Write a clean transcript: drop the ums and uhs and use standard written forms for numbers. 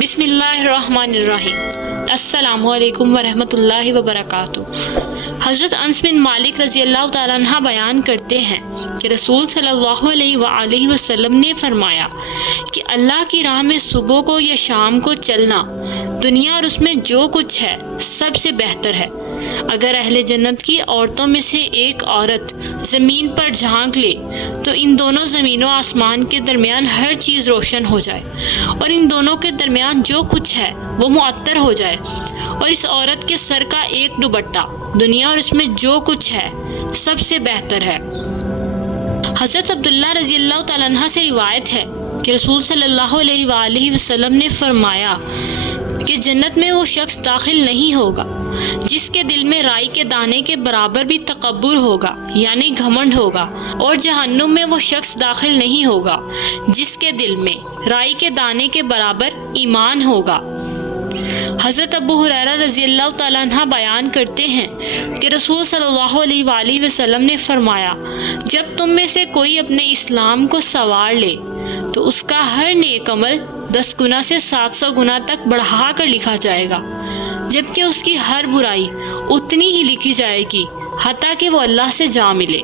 بسم اللہ الرحمن الرحیم۔ السلام علیکم ورحمۃ اللہ وبرکاتہ۔ حضرت انس بن مالک رضی اللہ تعالیٰ عنہ بیان کرتے ہیں کہ رسول صلی اللہ علیہ وآلہ وسلم نے فرمایا کہ اللہ کی راہ میں صبح کو یا شام کو چلنا دنیا اور اس میں جو کچھ ہے سب سے بہتر ہے۔ اگر اہل جنت کی عورتوں میں سے ایک عورت زمین پر جھانک لے تو ان دونوں زمین و آسمان کے درمیان ہر چیز روشن ہو جائے اور ان دونوں کے درمیان جو کچھ ہے وہ معطر ہو جائے، اور اس عورت کے سر کا ایک دوپٹہ دنیا اور اس میں جو کچھ ہے سب سے بہتر ہے۔ حضرت عبداللہ رضی اللہ تعالیٰ عنہ سے روایت ہے کہ رسول صلی اللہ علیہ وآلہ وسلم نے فرمایا کہ جنت میں وہ شخص داخل نہیں ہوگا جس کے دل میں رائی کے دانے کے برابر بھی تکبر ہوگا یعنی گھمنڈ ہوگا، اور جہنم میں وہ شخص داخل نہیں ہوگا جس کے دل میں رائی کے دانے کے برابر ایمان ہوگا۔ حضرت ابو ہریرہ رضی اللہ تعالیٰ عنہ بیان کرتے ہیں کہ رسول صلی اللہ علیہ وآلہ وسلم نے فرمایا، جب تم میں سے کوئی اپنے اسلام کو سنوار لے تو اس کا ہر نیک عمل 10 گنا سے 700 گنا تک بڑھا کر لکھا جائے گا، جبکہ اس کی ہر برائی اتنی ہی لکھی جائے گی حتیٰ کہ وہ اللہ سے جا ملے۔